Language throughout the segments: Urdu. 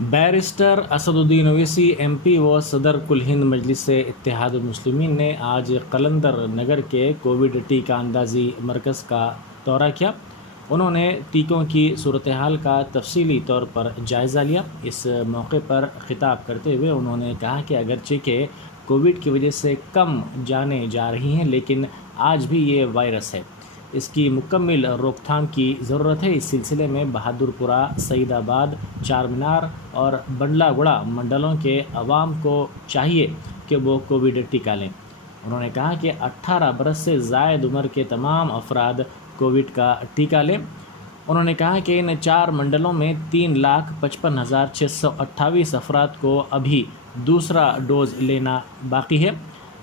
بیرسٹر اسد الدین اویسی ایم پی و صدر کل ہند مجلس اتحاد المسلمین نے آج قلندر نگر کے کووڈ ٹیکہ اندازی مرکز کا دورہ کیا۔ انہوں نے ٹیکوں کی صورتحال کا تفصیلی طور پر جائزہ لیا۔ اس موقع پر خطاب کرتے ہوئے انہوں نے کہا کہ اگرچہ کہ کووڈ کی وجہ سے کم جانیں جا رہی ہیں لیکن آج بھی یہ وائرس ہے، اس کی مکمل روک تھام کی ضرورت ہے۔ اس سلسلے میں بہادر پورہ، سعید آباد، چار مینار اور بنڈلا گڑھا منڈلوں کے عوام کو چاہیے کہ وہ کووڈ ٹیکہ لیں۔ انہوں نے کہا کہ 18 برس سے زائد عمر کے تمام افراد کووڈ کا ٹیکہ لیں۔ انہوں نے کہا کہ ان 4 منڈلوں میں 3,55,628 افراد کو ابھی دوسرا ڈوز لینا باقی ہے۔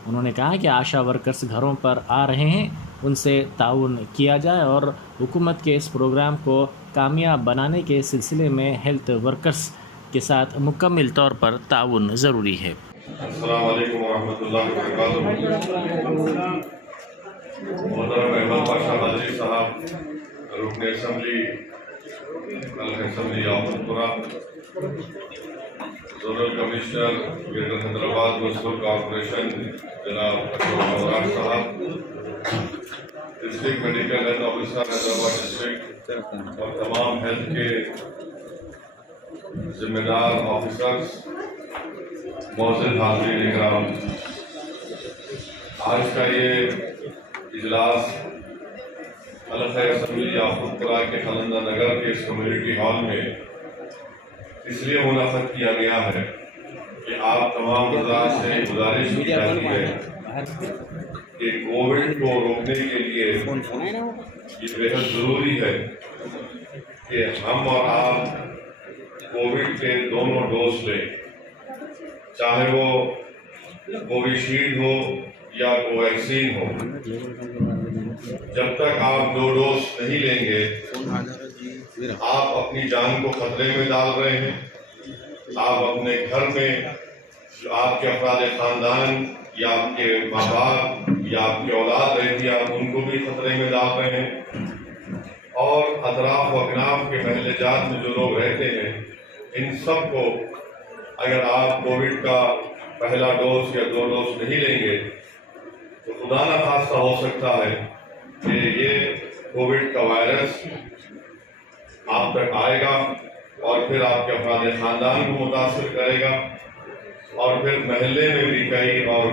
انہوں نے کہا کہ آشا ورکرز گھروں پر آ رہے ہیں، ان سے تعاون کیا جائے اور حکومت کے اس پروگرام کو کامیاب بنانے کے سلسلے میں ہیلتھ ورکرز کے ساتھ مکمل طور پر تعاون ضروری ہے۔ السلام علیکم ورحمۃ اللہ وبرکاتہ۔ محترم احمد پاشا غازی صاحب، رکن اسمبلی یاقوت پورہ، zonal commissioner greater Hyderabad municipal corporation جناب اشوک مہراج صاحب، district medical health officer Hyderabad district اور تمام ہیلتھ کے ذمہ دار آفیسرز، معزز حاضرین اکرام، آج کا یہ اجلاس حلقہ اسمبلی یاقوت پورہ کے قلندر نگر کے اس کمیونٹی ہال میں اس لیے منعقد کیا گیا ہے کہ آپ تمام حضرات سے گزارش کی جاتی ہے کہ کووڈ کو روکنے کے لیے یہ بہت ضروری ہے کہ ہم اور آپ کووڈ کے دونوں ڈوز لیں، چاہے وہ کووشیلڈ ہو یا کوویکسین ہو۔ جب تک آپ 2 ڈوز نہیں لیں گے آپ اپنی جان کو خطرے میں ڈال رہے ہیں۔ آپ اپنے گھر میں جو آپ کے افراد خاندان یا آپ کے ماں باپ یا آپ کی اولاد رہتی ہے، آپ ان کو بھی خطرے میں ڈال رہے ہیں، اور اطراف و اکناف کے محلے جات میں جو لوگ رہتے ہیں ان سب کو اگر آپ کووڈ کا پہلا ڈوز یا 2 ڈوز نہیں لیں گے تو خدا نہ خواستہ ہو سکتا ہے کہ یہ کووڈ کا وائرس آپ تک آئے گا اور پھر آپ کے افراد خاندان کو متاثر کرے گا، اور پھر محلے میں بھی کئی اور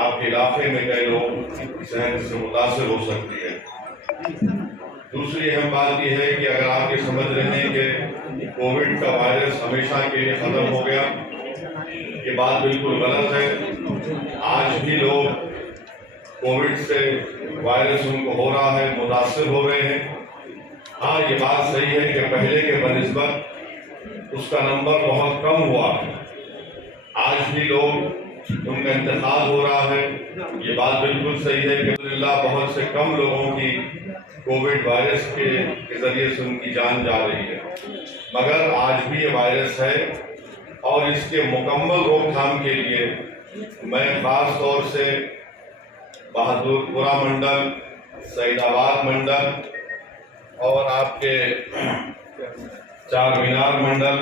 آپ کے علاقے میں کئی لوگ صحت سے متاثر ہو سکتی ہے۔ دوسری اہم بات یہ ہے کہ اگر آپ یہ سمجھ رہے ہیں کہ کووڈ کا وائرس ہمیشہ کے لیے ختم ہو گیا، یہ بات بالکل غلط ہے۔ آج بھی لوگ کووڈ سے وائرس ان کو ہو رہا ہے، متاثر ہو رہے ہیں۔ ہاں، یہ بات صحیح ہے کہ پہلے کے بنسبت اس کا نمبر بہت کم ہوا ہے۔ آج بھی لوگ ان کا انتقال ہو رہا ہے، یہ بات بالکل صحیح ہے کہ الحمدللہ بہت سے کم لوگوں کی کووڈ وائرس کے ذریعے سے ان کی جان جا رہی ہے، مگر آج بھی یہ وائرس ہے، اور اس کے مکمل روک تھام کے لیے میں خاص طور سے بہادر پورہ منڈل، سعید آباد منڈل اور آپ کے چار مینار منڈل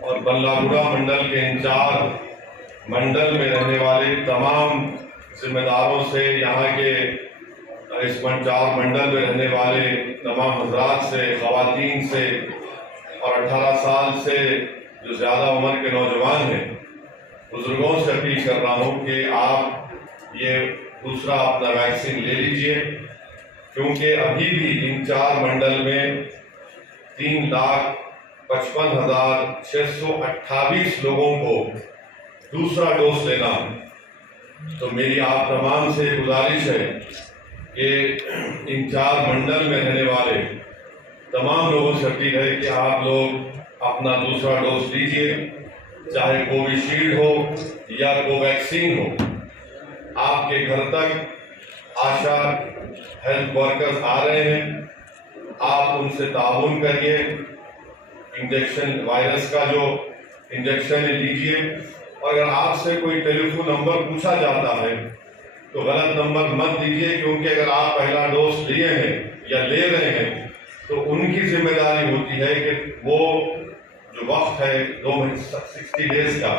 اور بنڈلا گڑھا منڈل کے ان 4 منڈل میں رہنے والے تمام ذمہ داروں سے، یہاں کے اس 4 منڈل میں رہنے والے تمام حضرات سے، خواتین سے اور 18 سال سے جو زیادہ عمر کے نوجوان ہیں، بزرگوں سے اپیل کر رہا ہوں کہ آپ یہ دوسرا اپنا ویکسین لے لیجئے، کیونکہ ابھی بھی ان 4 منڈل میں 3,55,628 لوگوں کو دوسرا ڈوز لینا ہے۔ تو میری آپ تمام سے گزارش ہے کہ ان 4 منڈل میں رہنے والے تمام لوگوں سے اپیل ہے کہ آپ لوگ اپنا دوسرا ڈوز لیجئے، چاہے کووشیلڈ ہو یا کوویکسین ہو۔ آپ کے گھر تک آشا ہیلتھ ورکرز آ رہے ہیں، آپ ان سے تعاون کریے، انجیکشن وائرس کا جو انجیکشن لیجئے، اور اگر آپ سے کوئی ٹیلی فون نمبر پوچھا جاتا ہے تو غلط نمبر مت دیجیے، کیونکہ اگر آپ پہلا ڈوز لیے ہیں یا لے رہے ہیں تو ان کی ذمہ داری ہوتی ہے کہ وہ جو وقت ہے 60 ڈیز کا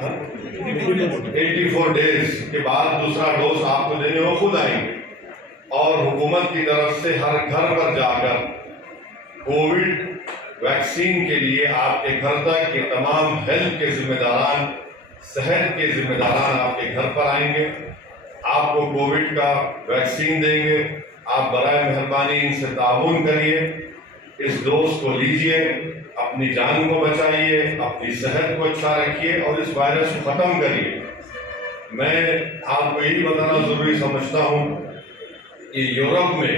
84 ڈیز کے بعد دوسرا ڈوز آپ کو دینے وہ خود آئیں گے، اور حکومت کی طرف سے ہر گھر پر جا کر کووڈ ویکسین کے لیے آپ کے گھر تک یہ تمام ہیلتھ کے ذمہ داران، صحت کے ذمہ داران آپ کے گھر پر آئیں گے، آپ کو کووڈ کا ویکسین دیں گے۔ آپ برائے مہربانی ان سے تعاون کریے، اس ڈوز کو لیجئے، اپنی جان کو بچائیے، اپنی صحت کو اچھا رکھیے اور اس وائرس کو ختم کریے۔ میں آپ کو یہی بتانا ضروری سمجھتا ہوں کہ یورپ میں،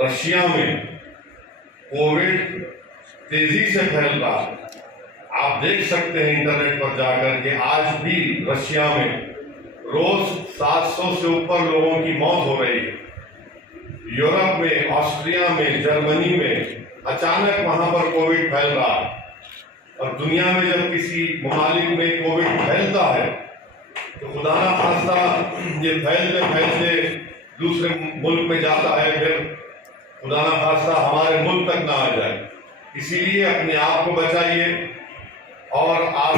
رشیا میں کووڈ تیزی سے پھیل رہا ہے۔ آپ دیکھ سکتے ہیں انٹرنیٹ پر جا کر کہ آج بھی رشیا میں روز 700 سے اوپر لوگوں کی موت ہو رہی ہے۔ یورپ میں، آسٹریا میں، جرمنی میں اچانک وہاں پر کووڈ پھیل رہا ہے، اور دنیا میں جب کسی ممالک میں کووڈ پھیلتا ہے تو خدا نہ خواستہ یہ پھیلتے پھیلتے دوسرے ملک میں جاتا ہے، پھر خدا نہ خواستہ ہمارے ملک تک نہ آ جائے۔ اسی لیے اپنے آپ کو بچائیے اور آپ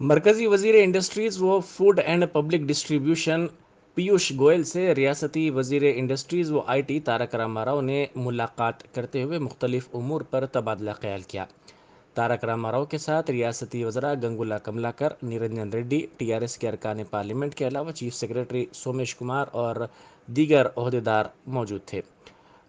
مرکزی وزیر انڈسٹریز و food and public distribution Piyush Goyal سے ریاستی وزیر انڈسٹریز و آئی ٹی تارک راما راؤ نے ملاقات کرتے ہوئے مختلف امور پر تبادلہ خیال کیا۔ تارک راما راؤ کے ساتھ ریاستی وزراء Gangula Kamalakar, Niranjan Reddy, T R S کے ارکان پارلیمنٹ کے علاوہ چیف سیکرٹری سومیش کمار اور دیگر عہدیدار موجود تھے۔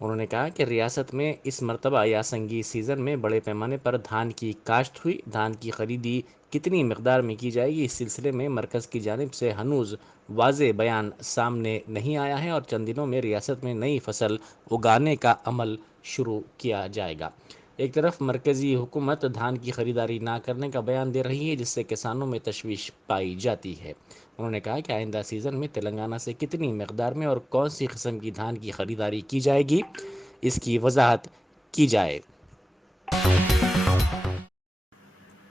انہوں نے کہا کہ ریاست میں اس مرتبہ یاسنگی سیزن میں بڑے پیمانے پر دھان کی کاشت ہوئی۔ دھان کی خریدی کتنی مقدار میں کی جائے گی، اس سلسلے میں مرکز کی جانب سے ہنوز واضح بیان سامنے نہیں آیا ہے، اور چند دنوں میں ریاست میں نئی فصل اگانے کا عمل شروع کیا جائے گا۔ ایک طرف مرکزی حکومت دھان کی خریداری نہ کرنے کا بیان دے رہی ہے، جس سے کسانوں میں تشویش پائی جاتی ہے۔ انہوں نے کہا کہ آئندہ سیزن میں تلنگانہ سے کتنی مقدار میں اور کون سی قسم کی دھان کی خریداری کی جائے گی، اس کی وضاحت کی جائے۔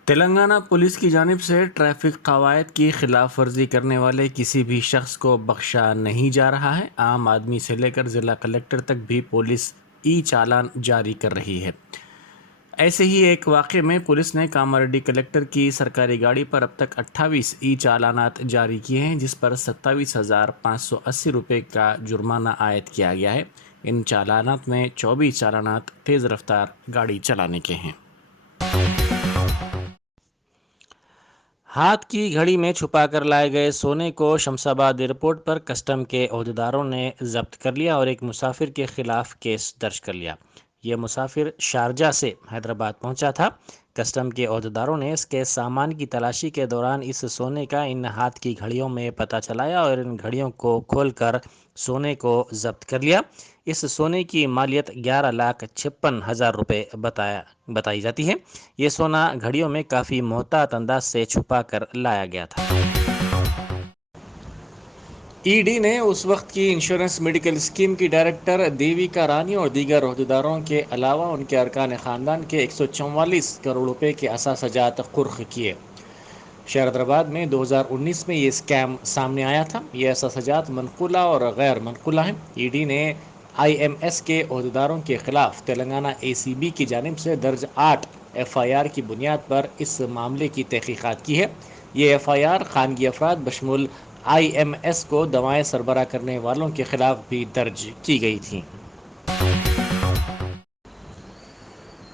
تلنگانہ پولیس کی جانب سے ٹریفک قواعد کی خلاف ورزی کرنے والے کسی بھی شخص کو بخشا نہیں جا رہا ہے۔ عام آدمی سے لے کر ضلع کلکٹر تک بھی پولیس ای چالان جاری کر رہی ہے۔ ایسے ہی ایک واقعے میں پولیس نے کاماریڈی کلکٹر کی سرکاری گاڑی پر اب تک 28 ای چالانات جاری کیے ہیں، جس پر 27,580 روپے کا جرمانہ عائد کیا گیا ہے۔ ان چالانات میں 24 چالانات تیز رفتار گاڑی چلانے کے ہیں۔ ہاتھ کی گھڑی میں چھپا کر لائے گئے سونے کو شمس آباد ایئرپورٹ پر کسٹم کے عہدیداروں نے ضبط کر لیا اور ایک مسافر کے خلاف کیس درج کر لیا۔ یہ مسافر شارجہ سے حیدرآباد پہنچا تھا۔ کسٹم کے عہدیداروں نے اس کے سامان کی تلاشی کے دوران اس سونے کا ان ہاتھ کی گھڑیوں میں پتہ چلایا اور ان گھڑیوں کو کھول کر سونے کو ضبط کر لیا۔ اس سونے کی مالیت 11,56,000 روپے بتائی جاتی ہے۔ یہ سونا گھڑیوں میں کافی محتاط انداز سے چھپا کر لایا گیا تھا۔ ای ڈی نے اس وقت کی انشورنس میڈیکل اسکیم کی ڈائریکٹر دیویکا رانی اور دیگر عہدیداروں کے علاوہ ان کے ارکان خاندان کے 144 کروڑ روپے کے اثاثہ جات قرق کیے۔ شہر حیدرآباد میں 2019 میں یہ اسکیم سامنے آیا تھا۔ یہ اثاثہ جات منقولہ اور غیر منقولہ ہیں۔ ای ڈی نے آئی ایم ایس کے عہدیداروں کے خلاف تلنگانہ اے سی بی کی جانب سے درج 8 ایف آئی آر کی بنیاد پر اس معاملے کی تحقیقات کی ہے۔ یہ ایف آئی آر خانگی افراد بشمول آئی ایم ایس کو دوائیں سربراہ کرنے والوں کے خلاف بھی درج کی گئی تھیں۔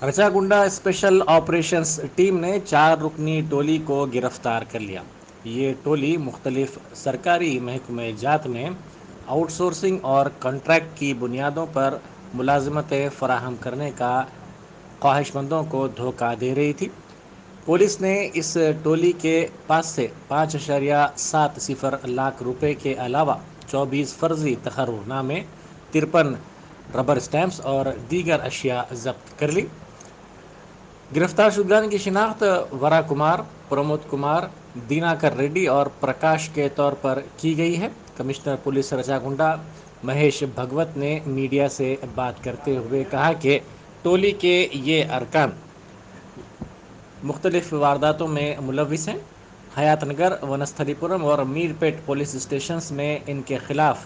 رچا گنڈا اسپیشل آپریشنز ٹیم نے 4 رکنی ٹولی کو گرفتار کر لیا۔ یہ ٹولی مختلف سرکاری محکمہ جات میں آؤٹ سورسنگ اور کنٹریکٹ کی بنیادوں پر ملازمتیں فراہم کرنے کا خواہش مندوں کو دھوکہ دے رہی تھی۔ پولیس نے اس ٹولی کے پاس سے 5.70 لاکھ روپے کے علاوہ 24 فرضی تقرر نامے، 53 ربر اسٹیمپس اور دیگر اشیاء ضبط کر لی۔ گرفتار شدگان کی شناخت ورا کمار، پرمود کمار، دیناکر ریڈی اور پرکاش کے طور پر کی گئی ہے۔ کمشنر پولیس رچا گنڈا مہیش بھگوت نے میڈیا سے بات کرتے ہوئے کہا کہ ٹولی کے یہ ارکان مختلف وارداتوں میں ملوث ہیں۔ حیات نگر، ونستھلی پورم اور میر پیٹ پولیس اسٹیشنز میں ان کے خلاف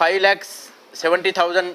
5,70,000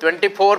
24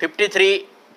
53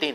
3।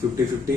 50-50,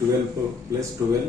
12+12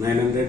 900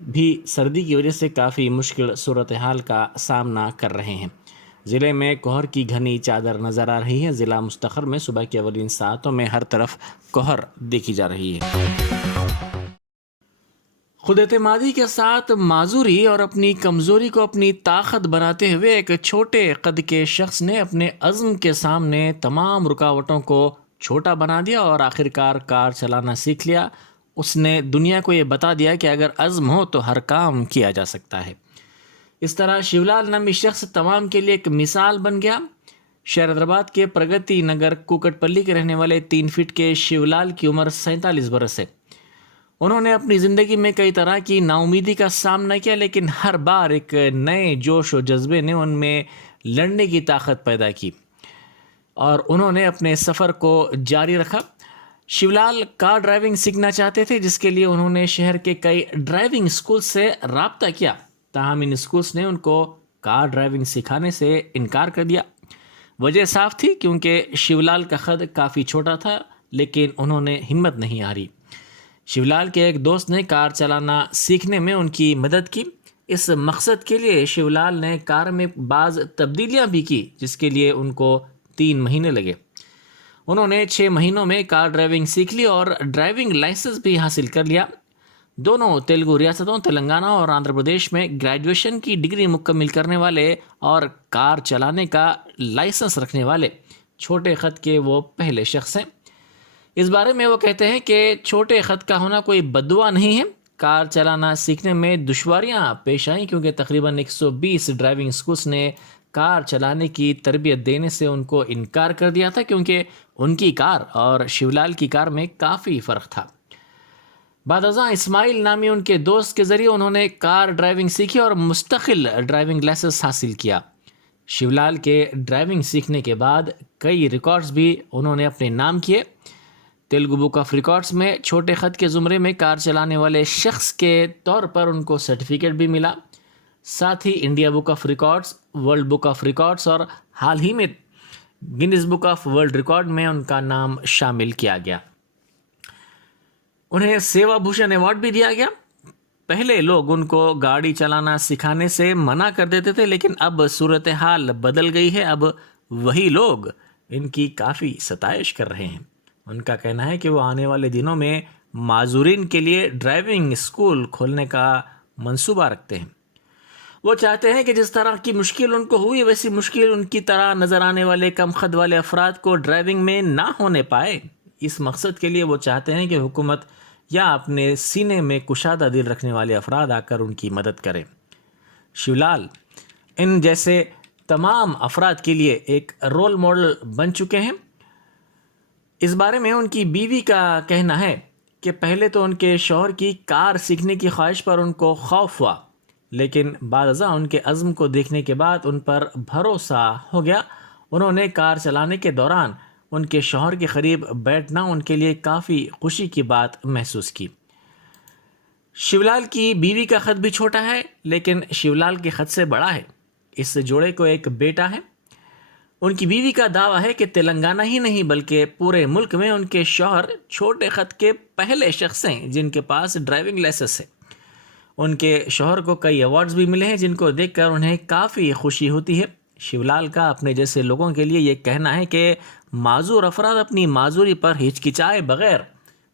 بھی سردی کی وجہ سے کافی مشکل صورتحال کا سامنا کر رہے ہیں۔ ضلع میں کوہر کی گھنی چادر نظر آ رہی ہے۔ ضلع مستقر میں صبح کے اولین ساعتوں میں ہر طرف کوہر دیکھی جا رہی ہے۔ خود اعتمادی کے ساتھ معذوری اور اپنی کمزوری کو اپنی طاقت بناتے ہوئے ایک چھوٹے قد کے شخص نے اپنے عزم کے سامنے تمام رکاوٹوں کو چھوٹا بنا دیا اور آخرکار کار چلانا سیکھ لیا۔ اس نے دنیا کو یہ بتا دیا کہ اگر عزم ہو تو ہر کام کیا جا سکتا ہے۔ اس طرح شیولال نامی شخص تمام کے لیے ایک مثال بن گیا۔ شہر حیدرآباد کے پرگتی نگر کوکٹ پلی کے رہنے والے 3 فٹ کے شیولال کی عمر 47 برس ہے۔ انہوں نے اپنی زندگی میں کئی طرح کی ناامیدی کا سامنا کیا، لیکن ہر بار ایک نئے جوش و جذبے نے ان میں لڑنے کی طاقت پیدا کی اور انہوں نے اپنے سفر کو جاری رکھا۔ شیولال کار ڈرائیونگ سیکھنا چاہتے تھے، جس کے لیے انہوں نے شہر کے کئی ڈرائیونگ اسکول سے رابطہ کیا، تاہم ان اسکولز نے ان کو کار ڈرائیونگ سکھانے سے انکار کر دیا۔ وجہ صاف تھی، کیونکہ شیولال کا قد کافی چھوٹا تھا، لیکن انہوں نے ہمت نہیں ہاری۔ شیولال کے ایک دوست نے کار چلانا سیکھنے میں ان کی مدد کی۔ اس مقصد کے لیے شیولال نے کار میں بعض تبدیلیاں بھی کی، جس کے لیے ان کو 3 مہینے لگے۔ انہوں نے 6 مہینوں میں کار ڈرائیونگ سیکھ لی اور ڈرائیونگ لائسنس بھی حاصل کر لیا۔ دونوں تیلگو ریاستوں تلنگانہ اور آندھرا پردیش میں گریجویشن کی ڈگری مکمل کرنے والے اور کار چلانے کا لائسنس رکھنے والے چھوٹے خط کے وہ پہلے شخص ہیں۔ اس بارے میں وہ کہتے ہیں کہ چھوٹے خط کا ہونا کوئی بددعا نہیں ہے۔ کار چلانا سیکھنے میں دشواریاں پیش آئیں، کیونکہ تقریباً 120 ڈرائیونگ اسکولز نے کار چلانے کی تربیت دینے سے ان کو انکار کر دیا تھا، کیونکہ ان کی کار اور شیولال کی کار میں کافی فرق تھا۔ بعد ازاں اسماعیل نامی ان کے دوست کے ذریعے انہوں نے کار ڈرائیونگ سیکھی اور مستقل ڈرائیونگ لائسنس حاصل کیا۔ شیولال کے ڈرائیونگ سیکھنے کے بعد کئی ریکارڈز بھی انہوں نے اپنے نام کیے۔ تیلگو بک آف ریکارڈز میں چھوٹے خط کے زمرے میں کار چلانے والے شخص کے طور پر ان کو سرٹیفکیٹ بھی ملا۔ ساتھ ہی India book of records, world book of records اور حال ہی میں Guinness book of world record میں ان کا نام شامل کیا گیا۔ انہیں سیوا بھوشن ایوارڈ بھی دیا گیا۔ پہلے لوگ ان کو گاڑی چلانا سکھانے سے منع کر دیتے تھے، لیکن اب صورتحال بدل گئی ہے۔ اب وہی لوگ ان کی کافی ستائش کر رہے ہیں۔ ان کا کہنا ہے کہ وہ آنے والے دنوں میں معذورین کے لیے ڈرائیونگ اسکول کھولنے کا منصوبہ رکھتے ہیں۔ وہ چاہتے ہیں کہ جس طرح کی مشکل ان کو ہوئی، ویسی مشکل ان کی طرح نظر آنے والے کم خط والے افراد کو ڈرائیونگ میں نہ ہونے پائے۔ اس مقصد کے لیے وہ چاہتے ہیں کہ حکومت یا اپنے سینے میں کشادہ دل رکھنے والے افراد آ کر ان کی مدد کریں۔ شیولال ان جیسے تمام افراد کے لیے ایک رول ماڈل بن چکے ہیں۔ اس بارے میں ان کی بیوی کا کہنا ہے کہ پہلے تو ان کے شوہر کی کار سیکھنے کی خواہش پر ان کو خوف ہوا، لیکن بعد ازاں ان کے عزم کو دیکھنے کے بعد ان پر بھروسہ ہو گیا۔ انہوں نے کار چلانے کے دوران ان کے شوہر کے قریب بیٹھنا ان کے لیے کافی خوشی کی بات محسوس کی۔ شیولال کی بیوی کا خط بھی چھوٹا ہے، لیکن شیولال کے خط سے بڑا ہے۔ اس جوڑے کو ایک بیٹا ہے۔ ان کی بیوی کا دعویٰ ہے کہ تلنگانہ ہی نہیں بلکہ پورے ملک میں ان کے شوہر چھوٹے خط کے پہلے شخص ہیں جن کے پاس ڈرائیونگ لائسنس ہے۔ ان کے شوہر کو کئی ایوارڈز بھی ملے ہیں، جن کو دیکھ کر انہیں کافی خوشی ہوتی ہے۔ شیولال کا اپنے جیسے لوگوں کے لیے یہ کہنا ہے کہ معذور افراد اپنی معذوری پر ہچکچائے بغیر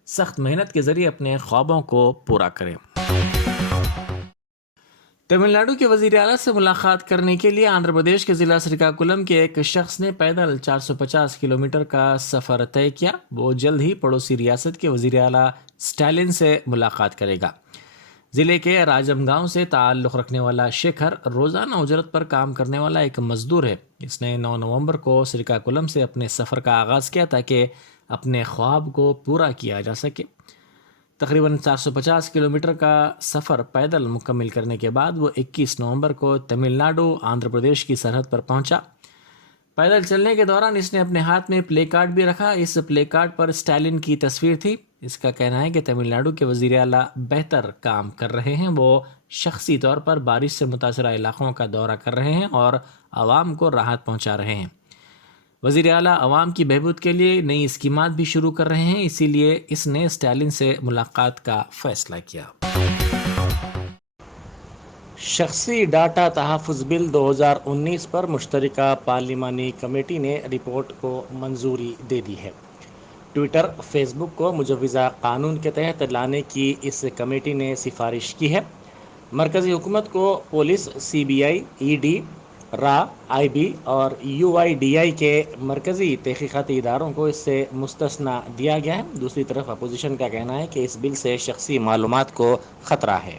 سخت محنت کے ذریعے اپنے خوابوں کو پورا کریں۔ تمل ناڈو کے وزیر اعلیٰ سے ملاقات کرنے کے لیے آندھرا پردیش کے ضلع سریکاکولم کے ایک شخص نے پیدل 450 کلومیٹر کا سفر طے کیا۔ وہ جلد ہی پڑوسی ریاست کے وزیر اعلیٰ اسٹالن سے ملاقات کرے گا۔ ضلع کے راجم گاؤں سے تعلق رکھنے والا شیکھر روزانہ اجرت پر کام کرنے والا ایک مزدور ہے۔ اس نے 9 نومبر کو سریکاکولم سے اپنے سفر کا آغاز کیا تاکہ اپنے خواب کو پورا کیا جا سکے۔ تقریباً 450 کلومیٹر کا سفر پیدل مکمل کرنے کے بعد وہ 21 نومبر کو تمل ناڈو آندھرا پردیش کی سرحد پر پہنچا۔ پیدل چلنے کے دوران اس نے اپنے ہاتھ میں پلے کارڈ بھی رکھا۔ اس پلے کارڈ پر اسٹالن کی تصویر تھی۔ اس کا کہنا ہے کہ تمل ناڈو کے وزیر اعلیٰ بہتر کام کر رہے ہیں۔ وہ شخصی طور پر بارش سے متاثرہ علاقوں کا دورہ کر رہے ہیں اور عوام کو راحت پہنچا رہے ہیں۔ وزیر اعلیٰ عوام کی بہبود کے لیے نئی اسکیمات بھی شروع کر رہے ہیں، اسی لیے اس نے اسٹالن سے ملاقات کا فیصلہ کیا۔ شخصی ڈاٹا تحفظ بل 2019 پر مشترکہ پارلیمانی کمیٹی نے رپورٹ کو منظوری دے دی ہے۔ ٹویٹر، فیس بک کو مجوزہ قانون کے تحت لانے کی اس کمیٹی نے سفارش کی ہے۔ مرکزی حکومت کو پولیس، سی بی آئی، ای ڈی، را، آئی بی اور یو آئی ڈی آئی کے مرکزی تحقیقاتی اداروں کو اس سے مستثنیٰ دیا گیا ہے۔ دوسری طرف اپوزیشن کا کہنا ہے کہ اس بل سے شخصی معلومات کو خطرہ ہے۔